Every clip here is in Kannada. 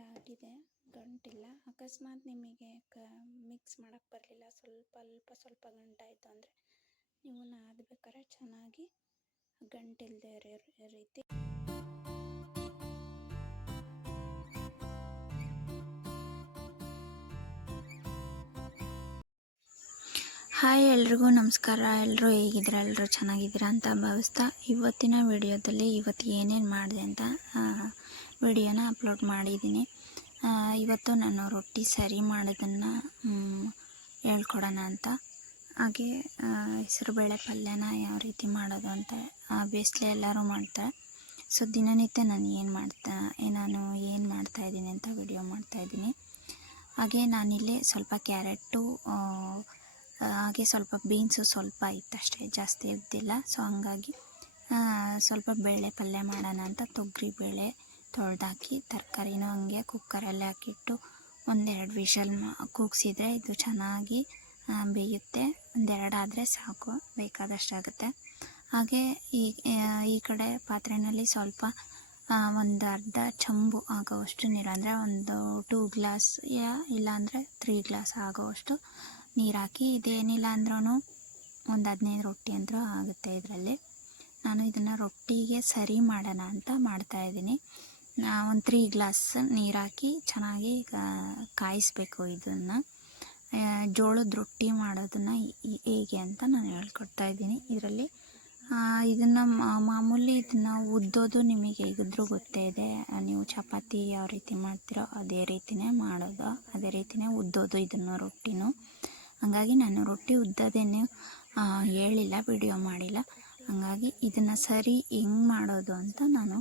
ಇದಾಗಿದೆ ಗಂಟಿಲ್ಲ. ಅಕಸ್ಮಾತ್ ನಿಮಗೆ ಕ ಮಿಕ್ಸ್ ಮಾಡೋಕ್ಕೆ ಬರಲಿಲ್ಲ. ಸ್ವಲ್ಪ ಅಲ್ಪ, ಸ್ವಲ್ಪ ಗಂಟಾಯಿತು ಅಂದರೆ ನೀವು ನಾದಬೇಕಾದ್ರೆ ಚೆನ್ನಾಗಿ ಗಂಟಿಲ್ಲದೆ ರೀತಿ ಹಾಯ್ ಎಲ್ರಿಗೂ ನಮಸ್ಕಾರ. ಎಲ್ಲರೂ ಹೇಗಿದ್ದೀರಾ? ಎಲ್ಲರೂ ಚೆನ್ನಾಗಿದ್ದೀರಾ ಅಂತ ಭಾವಿಸ್ತಾ ಇವತ್ತಿನ ವಿಡಿಯೋದಲ್ಲಿ ಇವತ್ತು ಏನೇನು ಮಾಡಿದೆ ಅಂತ ವಿಡಿಯೋನ ಅಪ್ಲೋಡ್ ಮಾಡಿದ್ದೀನಿ. ಇವತ್ತು ನಾನು ರೊಟ್ಟಿ ಸರಿ ಮಾಡೋದನ್ನು ಹೇಳ್ಕೊಡೋಣ ಅಂತ. ಹಾಗೆ ಹೆಸರುಬೇಳೆ ಪಲ್ಯನ ಯಾವ ರೀತಿ ಮಾಡೋದು ಅಂತ ಬೇಸ್ಲೆ ಎಲ್ಲರೂ ಮಾಡ್ತಾರೆ. ಸೊ, ದಿನನಿತ್ಯ ನಾನು ಏನು ಮಾಡ್ತಾ, ನಾನು ಏನು ಮಾಡ್ತಾಯಿದ್ದೀನಿ ಅಂತ ವಿಡಿಯೋ ಮಾಡ್ತಾ ಇದ್ದೀನಿ. ಹಾಗೆ ನಾನಿಲ್ಲಿ ಸ್ವಲ್ಪ ಕ್ಯಾರೆಟು ಹಾಗೆ ಸ್ವಲ್ಪ ಬೀನ್ಸು ಸ್ವಲ್ಪ ಇತ್ತಷ್ಟೇ, ಜಾಸ್ತಿ ಇದ್ದಿಲ್ಲ. ಸೊ, ಹಂಗಾಗಿ ಸ್ವಲ್ಪ ಬೇಳೆ ಪಲ್ಯ ಮಾಡೋಣ ಅಂತ, ತೊಗರಿ ಬೇಳೆ ತೊಳೆದಾಕಿ ತರಕಾರಿನೂ ಹಂಗೆ ಕುಕ್ಕರಲ್ಲಿ ಹಾಕಿಟ್ಟು ಒಂದೆರಡು ವಿಷಲ್ ಕೂಗಿಸಿದ್ರೆ ಇದು ಚೆನ್ನಾಗಿ ಬೇಯುತ್ತೆ. ಒಂದೆರಡು ಆದರೆ ಸಾಕು ಬೇಕಾದಷ್ಟಾಗುತ್ತೆ ಹಾಗೆ ಈ ಈ ಕಡೆ ಪಾತ್ರೆಯಲ್ಲಿ ಸ್ವಲ್ಪ ಒಂದು ಅರ್ಧ ಚಂಬು ಆಗೋವಷ್ಟು ನೀರು ಒಂದು ಟೂ ಗ್ಲಾಸ್ ಇಲ್ಲಾಂದರೆ ತ್ರೀ ಗ್ಲಾಸ್ ಆಗೋವಷ್ಟು ನೀರು ಹಾಕಿ, ಇದೇನಿಲ್ಲ ಅಂದ್ರೂ ಒಂದು ಹದಿನೈದು ರೊಟ್ಟಿ ಅಂದರೂ ಆಗುತ್ತೆ ಇದರಲ್ಲಿ. ನಾನು ಇದನ್ನು ರೊಟ್ಟಿಗೆ ಸರಿ ಮಾಡೋಣ ಅಂತ ಮಾಡ್ತಾಯಿದ್ದೀನಿ ಒಂದು ತ್ರೀ ಗ್ಲಾಸ್ ನೀರು ಹಾಕಿ ಚೆನ್ನಾಗಿ ಕಾಯಿಸಬೇಕು ಇದನ್ನು. ಜೋಳದ ರೊಟ್ಟಿ ಮಾಡೋದನ್ನು ಹೇಗೆ ಅಂತ ನಾನು ಹೇಳ್ಕೊಡ್ತಾ ಇದ್ದೀನಿ. ಇದರಲ್ಲಿ ಇದನ್ನು ಮಾಮೂಲಿ ಇದನ್ನು ಉದ್ದೋದು ನಿಮಗೆ ಹೇಗಿದ್ರೂ ಗೊತ್ತೇ ಇದೆ. ನೀವು ಚಪಾತಿ ಯಾವ ರೀತಿ ಮಾಡ್ತೀರೋ ಅದೇ ರೀತಿನೇ ಮಾಡೋದು. ಅದೇ ರೀತಿನೇ ಉದ್ದೋದು ಇದನ್ನು ರೊಟ್ಟಿನೂ. ಹಾಗಾಗಿ ನಾನು ರೊಟ್ಟಿ ಉದ್ದದೇನು ಹೇಳಿಲ್ಲ, ವಿಡಿಯೋ ಮಾಡಿಲ್ಲ. ಹಾಗಾಗಿ ಇದನ್ನು ಸರಿ ಹೆಂಗೆ ಮಾಡೋದು ಅಂತ ನಾನು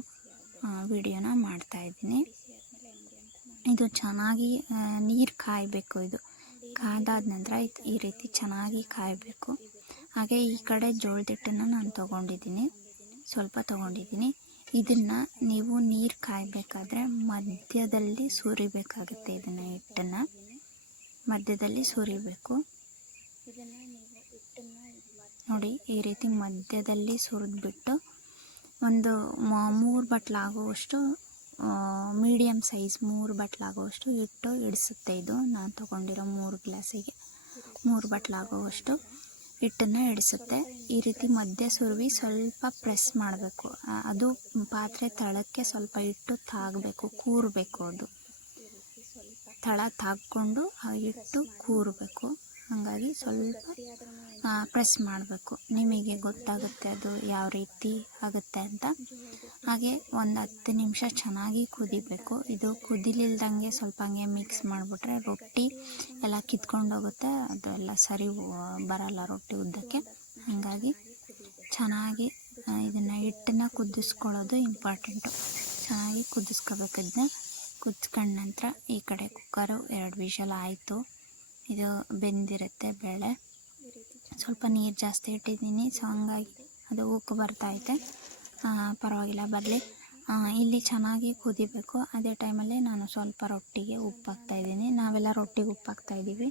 ವಿಡಿಯೋನ ಮಾಡ್ತಾಯಿದ್ದೀನಿ ಇದು ಚೆನ್ನಾಗಿ ನೀರು ಕಾಯಬೇಕು ಇದು. ಕಾದಾದ ನಂತರ ಈ ರೀತಿ ಚೆನ್ನಾಗಿ ಕಾಯಬೇಕು. ಹಾಗೆ ಈ ಕಡೆ ಜೋಳದ ಹಿಟ್ಟನ್ನು ನಾನು ತೊಗೊಂಡಿದ್ದೀನಿ. ಸ್ವಲ್ಪ ತೊಗೊಂಡಿದ್ದೀನಿ. ಇದನ್ನು ನೀವು ನೀರು ಕಾಯಬೇಕಾದ್ರೆ ಮಧ್ಯದಲ್ಲಿ ಸುರಿಬೇಕಾಗುತ್ತೆ ಇದನ್ನು ಹಿಟ್ಟನ್ನು. ಮಧ್ಯದಲ್ಲಿ ಸುರಿಬೇಕು. ನೋಡಿ, ಈ ರೀತಿ ಮಧ್ಯದಲ್ಲಿ ಸುರಿದ್ಬಿಟ್ಟು ಒಂದು ಮೂರು ಬಟ್ಲಾಗುವಷ್ಟು ಮೀಡಿಯಮ್ ಸೈಜ್ ಮೂರು ಬಟ್ಲಾಗುವಷ್ಟು ಹಿಟ್ಟು ಹಿಡಿಸುತ್ತೆ ಇದು. ನಾನು ತೊಗೊಂಡಿರೋ ಮೂರು ಗ್ಲಾಸಿಗೆ ಮೂರು ಬಟ್ಲಾಗುವಷ್ಟು ಹಿಟ್ಟನ್ನು ಹಿಡಿಸುತ್ತೆ ಈ ರೀತಿ ಮಧ್ಯ ಸುರುವಿ ಸ್ವಲ್ಪ ಪ್ರೆಸ್ ಮಾಡಬೇಕು. ಅದು ಪಾತ್ರೆ ತಳಕ್ಕೆ ಸ್ವಲ್ಪ ಹಿಟ್ಟು ತಾಗಬೇಕು, ಕೂರಬೇಕು ಅದು. ತಳ ತಾಗ್ಕೊಂಡು ಆ ಹಿಟ್ಟು ಕೂರಬೇಕು. ಹಾಗಾಗಿ ಸ್ವಲ್ಪ ಪ್ರೆಸ್ ಮಾಡಬೇಕು. ನಿಮಗೆ ಗೊತ್ತಾಗುತ್ತೆ ಅದು ಯಾವ ರೀತಿ ಆಗುತ್ತೆ ಅಂತ. ಹಾಗೆ ಒಂದು ಹತ್ತು ನಿಮಿಷ ಚೆನ್ನಾಗಿ ಕುದಿಬೇಕು. ಇದು ಕುದಿಲಿಲ್ದಂಗೆ ಸ್ವಲ್ಪ ಹಂಗೆ ಮಿಕ್ಸ್ ಮಾಡಿಬಿಟ್ರೆ ರೊಟ್ಟಿ ಎಲ್ಲ ಕಿತ್ಕೊಂಡು ಹೋಗುತ್ತೆ. ಎಲ್ಲ ಸರಿ ಬರಲ್ಲ ರೊಟ್ಟಿ ಉದ್ದಕ್ಕೆ. ಹಾಗಾಗಿ ಚೆನ್ನಾಗಿ ಇದನ್ನು ಹಿಟ್ಟನ್ನ ಕುದಿಸ್ಕೊಳ್ಳೋದು ಇಂಪಾರ್ಟೆಂಟು ಚೆನ್ನಾಗಿ ಕುದಿಸ್ಕೋಬೇಕು ಇದನ್ನ ನಂತರ ಈ ಕಡೆ ಕುಕ್ಕರು ಎರಡು ವಿಷಲ್ ಆಯಿತು. ಇದು ಬೆಂದಿರುತ್ತೆ ಬೇಳೆ. ಸ್ವಲ್ಪ ನೀರು ಜಾಸ್ತಿ ಇಟ್ಟಿದ್ದೀನಿ. ಸೊ ಹಂಗಾಗಿ ಅದು ಉಕ್ಕು ಬರ್ತೈತೆ ಆ, ಪರವಾಗಿಲ್ಲ ಬರಲಿ. ಇಲ್ಲಿ ಚೆನ್ನಾಗಿ ಕುದಿಬೇಕು. ಅದೇ ಟೈಮಲ್ಲಿ ನಾನು ಸ್ವಲ್ಪ ರೊಟ್ಟಿಗೆ ಉಪ್ಪು ಹಾಕ್ತಾಯಿದ್ದೀನಿ ನಾವೆಲ್ಲ ರೊಟ್ಟಿಗೆ ಉಪ್ಪು ಹಾಕ್ತಾಯಿದ್ದೀವಿ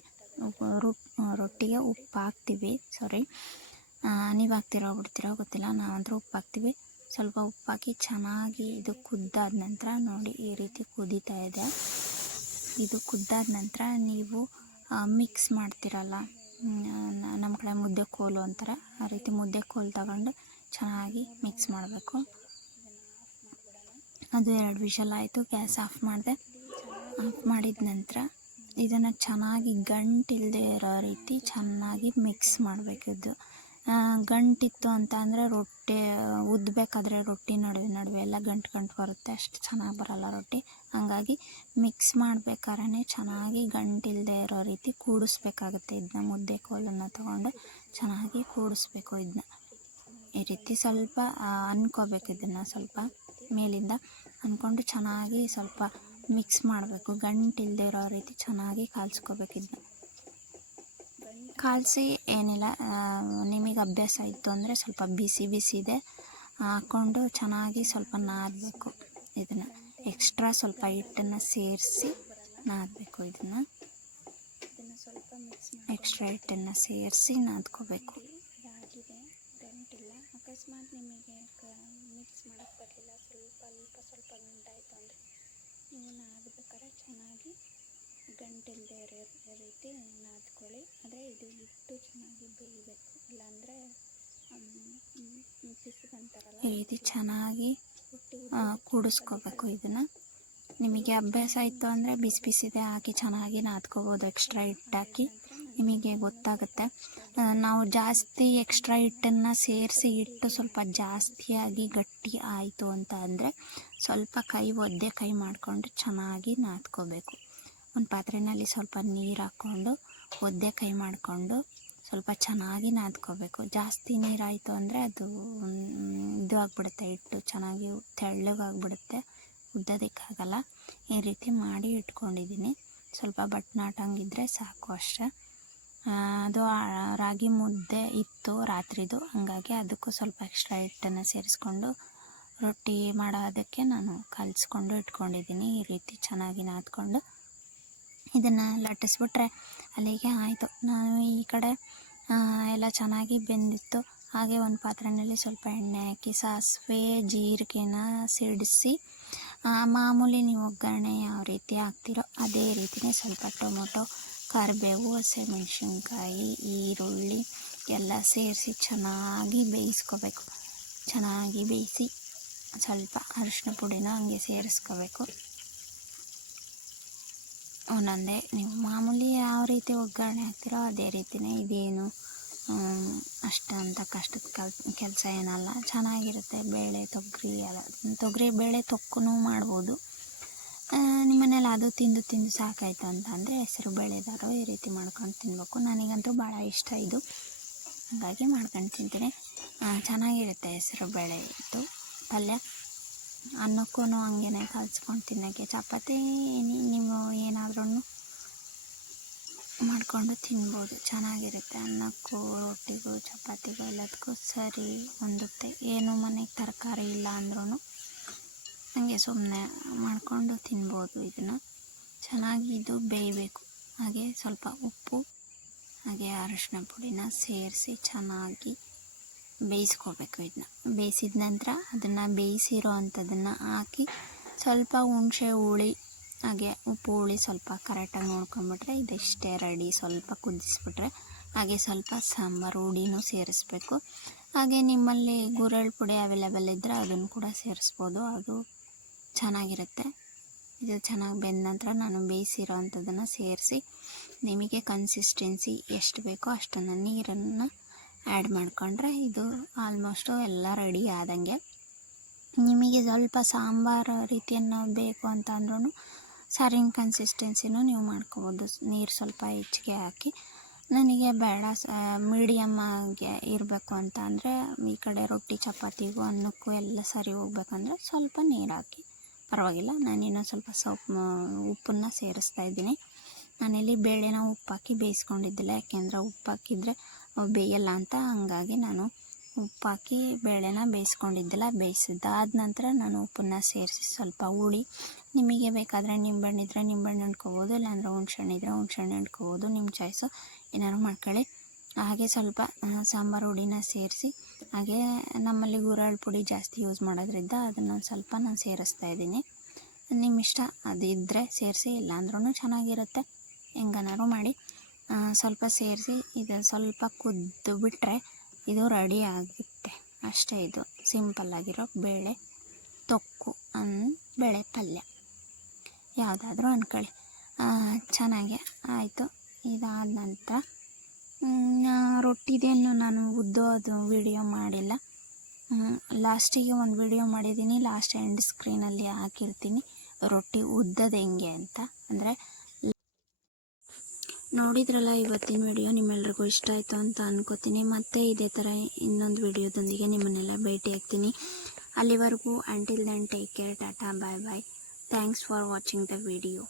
ರೊಟ್ಟಿಗೆ ಉಪ್ಪು ಹಾಕ್ತೀವಿ. ಸಾರಿ ನೀವು ಹಾಕ್ತಿರೋ ಬಿಡ್ತಿರೋ ಗೊತ್ತಿಲ್ಲ. ನಾವಂತರೂ ಉಪ್ಪು ಹಾಕ್ತೀವಿ. ಸ್ವಲ್ಪ ಉಪ್ಪು ಹಾಕಿ ಚೆನ್ನಾಗಿ ಇದು ಕುದ್ದಾದ ನಂತರ ನೋಡಿ ಈ ರೀತಿ ಕುದೀತಾ ಇದೆ. ಇದು ಕುದ್ದಾದ ನಂತರ ನೀವು ಮಿಕ್ಸ್ ಮಾಡ್ತಿರಲ್ಲ ನಮ್ಮ ಕಡೆ ಮುದ್ದೆ ಕೋಲು ಅಂತಾರೆ. ಆ ರೀತಿ ಮುದ್ದೆ ಕೋಲು ತಗೊಂಡು ಚೆನ್ನಾಗಿ ಮಿಕ್ಸ್ ಮಾಡಬೇಕು. ಅದು ಎರಡು ವಿಷಲ್ ಆಯಿತು, ಗ್ಯಾಸ್ ಆಫ್ ಮಾಡಿದೆ. ಆಫ್ ಮಾಡಿದ ನಂತರ ಇದನ್ನು ಚೆನ್ನಾಗಿ ಗಂಟಿಲ್ಲದೆ ಇರೋ ರೀತಿ ಚೆನ್ನಾಗಿ ಮಿಕ್ಸ್ ಮಾಡಬೇಕಿದ್ದು ಗಂಟಿತ್ತು ಅಂತ ಅಂದರೆ ರೊಟ್ಟಿ ಉದ್ದಬೇಕಾದ್ರೆ ರೊಟ್ಟಿ ನಡುವೆ ನಡುವೆ ಎಲ್ಲ ಗಂಟು ಗಂಟು ಬರುತ್ತೆ. ಅಷ್ಟು ಚೆನ್ನಾಗಿ ಬರಲ್ಲ ರೊಟ್ಟಿ. ಹಾಗಾಗಿ ಮಿಕ್ಸ್ ಮಾಡ್ಬೇಕಾದ್ರೆ ಚೆನ್ನಾಗಿ ಗಂಟಿಲ್ಲದೆ ಇರೋ ರೀತಿ ಕೂಡಿಸ್ಬೇಕಾಗುತ್ತೆ ಇದನ್ನ ಮುದ್ದೆ ಕೋಲನ್ನು ತಗೊಂಡು ಚೆನ್ನಾಗಿ ಕೂಡಿಸ್ಬೇಕು ಇದನ್ನ ಈ ರೀತಿ ಸ್ವಲ್ಪ ಅನ್ಕೋಬೇಕು ಇದನ್ನು ಸ್ವಲ್ಪ ಮೇಲಿಂದ. ಅಂದ್ಕೊಂಡು ಚೆನ್ನಾಗಿ ಸ್ವಲ್ಪ ಮಿಕ್ಸ್ ಮಾಡಬೇಕು. ಗಂಟಿಲ್ಲದೆ ಇರೋ ರೀತಿ ಚೆನ್ನಾಗಿ ಕಾಲ್ಸ್ಕೋಬೇಕು ಇದನ್ನ ಕಾಲಿಸಿ ಏನಿಲ್ಲ ನಿಮಗೆ ಅಭ್ಯಾಸ ಇತ್ತು ಅಂದರೆ ಸ್ವಲ್ಪ ಬಿಸಿ ಬಿಸಿದೆ ಹಾಕ್ಕೊಂಡು ಚೆನ್ನಾಗಿ ಸ್ವಲ್ಪ ನಾದಬೇಕು ಇದನ್ನು. ಎಕ್ಸ್ಟ್ರಾ ಸ್ವಲ್ಪ ಹಿಟ್ಟನ್ನು ಸೇರಿಸಿ ನಾದಬೇಕು ಇದನ್ನು. ಎಕ್ಸ್ಟ್ರಾ ಹಿಟ್ಟನ್ನು ಸೇರಿಸಿ ನಾದ್ಕೋಬೇಕು. ಅಕಸ್ಮಾತ್ ನಿಮಗೆ ಮಿಕ್ಸ್ ಮಾಡೋಕ್ಕೆ ಬರಲಿಲ್ಲ ಸ್ವಲ್ಪ ಅಲ್ಪ ಸ್ವಲ್ಪ ಗಂಟಾಯಿತು ಅಂದರೆ ನೀವು ನಾದಬೇಕಾದ್ರೆ ಚೆನ್ನಾಗಿ ಗಂಟಿಲ್ಲದೆ ಇರೋ ರೀತಿ ನಾದ್ಕೊಳ್ಳಿ. ಆದರೆ ಇದು ಹಿಟ್ಟು ಚೆನ್ನಾಗಿ ಬೇಯಬೇಕು. ಇಲ್ಲಾಂದರೆ ಇದು ಈ ರೀತಿ ಚೆನ್ನಾಗಿ ಕೂಡಿಸ್ಕೋಬೇಕು ಇದನ್ನು. ನಿಮಗೆ ಅಭ್ಯಾಸ ಇತ್ತು ಅಂದರೆ ಬಿಸಿ ಬಿಸಿದೆ ಹಾಕಿ ಚೆನ್ನಾಗಿ ನಾದ್ಕೋಬೋದು. ಎಕ್ಸ್ಟ್ರಾ ಹಿಟ್ಟಾಕಿ ನಿಮಗೆ ಗೊತ್ತಾಗುತ್ತೆ. ನಾವು ಜಾಸ್ತಿ ಎಕ್ಸ್ಟ್ರಾ ಹಿಟ್ಟನ್ನು ಸೇರಿಸಿ ಹಿಟ್ಟು ಸ್ವಲ್ಪ ಜಾಸ್ತಿಯಾಗಿ ಗಟ್ಟಿ ಆಯಿತು ಅಂತ ಅಂದರೆ ಸ್ವಲ್ಪ ಕೈ ಒದ್ದೆ ಕೈ ಮಾಡಿಕೊಂಡು ಚೆನ್ನಾಗಿ ನಾದ್ಕೋಬೇಕು. ಒಂದು ಪಾತ್ರೆಯಲ್ಲಿ ಸ್ವಲ್ಪ ನೀರು ಹಾಕ್ಕೊಂಡು, ಒದ್ದೆ ಕೈ ಮಾಡಿಕೊಂಡು ಸ್ವಲ್ಪ ಚೆನ್ನಾಗಿ ನಾದ್ಕೋಬೇಕು. ಜಾಸ್ತಿ ನೀರಾಯಿತು ಅಂದರೆ ಅದು ಇದು ಆಗಿಬಿಡುತ್ತೆ, ಹಿಟ್ಟು ಚೆನ್ನಾಗಿ ತೆಳ್ಳಗಾಗ್ಬಿಡುತ್ತೆ, ಉದ್ದೋದಕ್ಕಾಗಲ್ಲ. ಈ ರೀತಿ ಮಾಡಿ ಇಟ್ಕೊಂಡಿದ್ದೀನಿ. ಸ್ವಲ್ಪ ಬಟ್ನಾಟಂಗಿದ್ರೆ ಸಾಕು ಅಷ್ಟೇ. ಅದು ರಾಗಿ ಮುದ್ದೆ ಇತ್ತು ರಾತ್ರಿದು, ಹಂಗಾಗಿ ಅದಕ್ಕೂ ಸ್ವಲ್ಪ ಎಕ್ಸ್ಟ್ರಾ ಹಿಟ್ಟನ್ನು ಸೇರಿಸ್ಕೊಂಡು ರೊಟ್ಟಿ ಮಾಡೋದಕ್ಕೆ ನಾನು ಕಲಿಸ್ಕೊಂಡು ಇಟ್ಕೊಂಡಿದ್ದೀನಿ. ಈ ರೀತಿ ಚೆನ್ನಾಗಿ ನಾದ್ಕೊಂಡು ಇದನ್ನು ಲಟ್ಟಿಸ್ಬಿಟ್ರೆ ಅಲ್ಲಿಗೆ ಆಯಿತು. ನಾನು ಈ ಕಡೆ ಎಲ್ಲ ಚೆನ್ನಾಗಿ ಬೆಂದಿತ್ತು. ಹಾಗೆ ಒಂದು ಪಾತ್ರೆಯಲ್ಲಿ ಸ್ವಲ್ಪ ಎಣ್ಣೆ ಹಾಕಿ, ಸಾಸಿವೆ, ಜೀರಿಗೆನ ಸಿಡಿಸಿ ಮಾಮೂಲಿ ನೀವು ಒಗ್ಗರಣೆ ಯಾವ ರೀತಿ ಹಾಕ್ತಿರೋ ಅದೇ ರೀತಿಯೇ ಸ್ವಲ್ಪ ಟೊಮೊಟೊ, ಕರಿಬೇವು, ಹಸಿಮೆಣ್ಸಿನ್ಕಾಯಿ, ಈರುಳ್ಳಿ ಎಲ್ಲ ಸೇರಿಸಿ ಚೆನ್ನಾಗಿ ಬೇಯಿಸ್ಕೋಬೇಕು. ಚೆನ್ನಾಗಿ ಬೇಯಿಸಿ ಸ್ವಲ್ಪ ಅರಿಶಿನ ಪುಡಿನ ಹಂಗೆ ಸೇರಿಸ್ಕೋಬೇಕು. ಒಂದೊಂದೇ ನೀವು ಮಾಮೂಲಿ ಯಾವ ರೀತಿ ಒಗ್ಗರಣೆ ಹಾಕ್ತಿರೋ ಅದೇ ರೀತಿಯೇ ಇದೇನು ಅಷ್ಟಂತ ಕಷ್ಟದ ಕೆಲ್, ಕೆಲಸ ಏನಲ್ಲ. ಚೆನ್ನಾಗಿರುತ್ತೆ ಬೇಳೆ ತೊಗರಿ ಎಲ್ಲ. ತೊಗರಿ ಬೇಳೆ ತೊಕ್ಕೂ ಮಾಡ್ಬೋದು. ನಿಮ್ಮನೇಲಿ ನಿಮ್ಮ ಮನೇಲಿ ಅದು ತಿಂದು ತಿಂದು ಸಾಕಾಯಿತು ಅಂತ ಅಂದರೆ ಹೆಸರು ಬೇಳೆದಾರು ಈ ರೀತಿ ಮಾಡ್ಕೊಂಡು ತಿನ್ನಬೇಕು ನನಗಂತೂ ಭಾಳ ಇಷ್ಟ ಇದು. ಹಾಗಾಗಿ ಮಾಡ್ಕೊಂಡು ತಿಂತೀನಿ. ಚೆನ್ನಾಗಿರುತ್ತೆ ಹೆಸರು ಬೇಳೆ ಇತ್ತು ಪಲ್ಯ. ಅನ್ನಕ್ಕೂ ಹಂಗೇನೆ ಕಲ್ಸ್ಕೊಂಡು ತಿನ್ನೋಕ್ಕೆ. ಚಪಾತಿ ನೀವು ಏನಾದ್ರೂ ಮಾಡಿಕೊಂಡು ತಿನ್ಬೋದು. ಚೆನ್ನಾಗಿರುತ್ತೆ. ಅನ್ನಕ್ಕೂ, ರೊಟ್ಟಿಗೂ, ಚಪಾತಿಗೂ ಎಲ್ಲದಕ್ಕೂ ಸರಿ ಹೊಂದುತ್ತೆ. ಏನು ಮನೆಗೆ ತರಕಾರಿ ಇಲ್ಲ ಅಂದ್ರೂ ಹಾಗೆ ಸುಮ್ಮನೆ ಮಾಡಿಕೊಂಡು ತಿನ್ಬೋದು ಇದನ್ನು. ಚೆನ್ನಾಗಿ ಇದು ಬೇಯಬೇಕು. ಹಾಗೆ ಸ್ವಲ್ಪ ಉಪ್ಪು, ಹಾಗೆ ಅರಿಶಿನ ಪುಡಿನ ಸೇರಿಸಿ ಚೆನ್ನಾಗಿ ಬೇಯಿಸ್ಕೋಬೇಕು ಇದನ್ನ ಬೇಯಿಸಿದ ನಂತರ ಅದನ್ನು ಬೇಯಿಸಿರೋ ಅಂಥದ್ದನ್ನು ಹಾಕಿ ಸ್ವಲ್ಪ ಹುಣಸೆ ಹುಳಿ, ಹಾಗೆ ಉಪ್ಪು ಹುಳಿ ಸ್ವಲ್ಪ ಕರೆಕ್ಟಾಗಿ ನೋಡ್ಕೊಂಬಿಟ್ರೆ ಇದೆಷ್ಟೇ ರೆಡಿ ಸ್ವಲ್ಪ ಕುದಿಸ್ಬಿಟ್ರೆ ಹಾಗೆ ಸ್ವಲ್ಪ ಸಾಂಬಾರು ಹುಡಿನೂ ಸೇರಿಸ್ಬೇಕು. ಹಾಗೆ ನಿಮ್ಮಲ್ಲಿ ಗುರೆಳ್ಳು ಪುಡಿ ಅವೈಲೇಬಲ್ ಇದ್ದರೆ ಅದನ್ನು ಕೂಡ ಸೇರಿಸ್ಬೋದು. ಅದು ಚೆನ್ನಾಗಿರುತ್ತೆ. ಇದು ಚೆನ್ನಾಗಿ ಬೆಂದ ನಂತರ ನಾನು ಬೇಯಿಸಿರೋ ಅಂಥದ್ದನ್ನು ಸೇರಿಸಿ ನಿಮಗೆ ಕನ್ಸಿಸ್ಟೆನ್ಸಿ ಎಷ್ಟು ಬೇಕೋ ಅಷ್ಟನ್ನು ನೀರನ್ನು ಆ್ಯಡ್ ಮಾಡಿಕೊಂಡ್ರೆ ಇದು ಆಲ್ಮೋಸ್ಟು ಎಲ್ಲ ರೆಡಿ ಆದಂಗೆ. ನಿಮಗೆ ಸ್ವಲ್ಪ ಸಾಂಬಾರು ರೀತಿಯನ್ನು ಬೇಕು ಅಂತ ಅಂದ್ರೂ ಸಾರಿನ ಕನ್ಸಿಸ್ಟೆನ್ಸಿನೂ ನೀವು ಮಾಡ್ಕೋಬೋದು. ನೀರು ಸ್ವಲ್ಪ ಹೆಚ್ಚಿಗೆ ಹಾಕಿ. ನನಗೆ ಬೇಡ ಮೀಡಿಯಮ್ ಆಗಿ ಇರಬೇಕು ಅಂತ ಅಂದರೆ ಈ ಕಡೆ ರೊಟ್ಟಿ, ಚಪಾತಿಗೂ, ಅನ್ನಕ್ಕೂ ಎಲ್ಲ ಸರಿ ಹೋಗ್ಬೇಕಂದ್ರೆ ಸ್ವಲ್ಪ ನೀರು ಹಾಕಿ. ಪರವಾಗಿಲ್ಲ, ನಾನು ಇನ್ನೊಂದು ಸ್ವಲ್ಪ ಸೊಪ್ಪು ಉಪ್ಪನ್ನು ಸೇರಿಸ್ತಾ ಇದ್ದೀನಿ. ನಾನಿಲ್ಲಿ ಬೇಳೆನ ಉಪ್ಪಾಕಿ ಬೇಯಿಸ್ಕೊಂಡಿದ್ದಿಲ್ಲ. ಯಾಕೆಂದರೆ ಉಪ್ಪು ಹಾಕಿದರೆ ಬೇಯಲ್ಲ ಅಂತ ಹಂಗಾಗಿ ನಾನು ಉಪ್ಪು ಹಾಕಿ ಬೇಳೆನ ಬೇಯಿಸ್ಕೊಂಡಿದ್ದಿಲ್ಲ ಬೇಯಿಸಿದ್ದಾದ ನಂತರ ನಾನು ಉಪ್ಪನ್ನು ಸೇರಿಸಿ ಸ್ವಲ್ಪ ಹುಳಿ. ನಿಮಗೆ ಬೇಕಾದರೆ ನಿಂಬೆಹಣ್ಣು ಇದ್ದರೆ ನಿಂಬೆಹಣ್ಣು ಹಿಂಡ್ಕೋಬೋದು ಇಲ್ಲಾಂದ್ರೆ ಹುಣ್ಸೆಹಣ್ಣು ಇದ್ದರೆ ಹುಣ್ಸೆಹಣ್ಣು ಹಿಂಡ್ಕೋಬೋದು ನಿಮ್ಮ ಚಾಯ್ಸು ಏನಾದ್ರು ಮಾಡ್ಕೊಳ್ಳಿ. ಹಾಗೆ ಸ್ವಲ್ಪ ಸಾಂಬಾರು ಹುಡಿನ ಸೇರಿಸಿ, ಹಾಗೆ ನಮ್ಮಲ್ಲಿ ಗುರಾಳ್ ಪುಡಿ ಜಾಸ್ತಿ ಯೂಸ್ ಮಾಡೋದ್ರಿಂದ ಅದನ್ನು ಸ್ವಲ್ಪ ನಾನು ಸೇರಿಸ್ತಾ ಇದ್ದೀನಿ. ನಿಮ್ಮ ಇಷ್ಟ ಅದು ಇದ್ದರೆ ಸೇರಿಸಿ ಇಲ್ಲಾಂದ್ರೂ ಚೆನ್ನಾಗಿರುತ್ತೆ. ಹೆಂಗನಾರು ಮಾಡಿ. ಸ್ವಲ್ಪ ಸೇರಿಸಿ ಇದು ಸ್ವಲ್ಪ ಕುದ್ದು ಬಿಟ್ಟರೆ ಇದು ರೆಡಿ ಆಗುತ್ತೆ. ಅಷ್ಟೇ ಇದು. ಸಿಂಪಲ್ಲಾಗಿರೋ ಬೇಳೆ, ತೊಕ್ಕು ಅನ್ ಬೇಳೆ ಪಲ್ಯ. ಯಾವುದಾದ್ರೂ ಅಂದ್ಕೊಳ್ಳಿ ಚೆನ್ನಾಗೆ ಆಯಿತು. ಇದಾದ ನಂತರ ರೊಟ್ಟಿದೇನು ನಾನು ಉದ್ದೋದು ವಿಡಿಯೋ ಮಾಡಿಲ್ಲ. ಲಾಸ್ಟಿಗೆ ಒಂದು ವಿಡಿಯೋ ಮಾಡಿದ್ದೀನಿ. ಲಾಸ್ಟ್ ಎಂಡ್ ಸ್ಕ್ರೀನಲ್ಲಿ ಹಾಕಿರ್ತೀನಿ. ರೊಟ್ಟಿ ಉದ್ದದ ಹೆಂಗೆ ಅಂತ. ಅಂದರೆ ನೋಡಿದ್ರಲ್ಲ ಇವತ್ತಿನ ವಿಡಿಯೋ ನಿಮ್ಮೆಲ್ರಿಗೂ ಇಷ್ಟ ಆಯಿತು ಅಂತ ಅನ್ಕೋತೀನಿ. ಮತ್ತೆ ಇದೇ ಥರ ಇನ್ನೊಂದು ವಿಡಿಯೋದೊಂದಿಗೆ ನಿಮ್ಮನ್ನೆಲ್ಲ ಭೇಟಿ ಆಗ್ತೀನಿ. ಅಲ್ಲಿವರೆಗೂ until then take care ta ta bye bye thanks for watching the video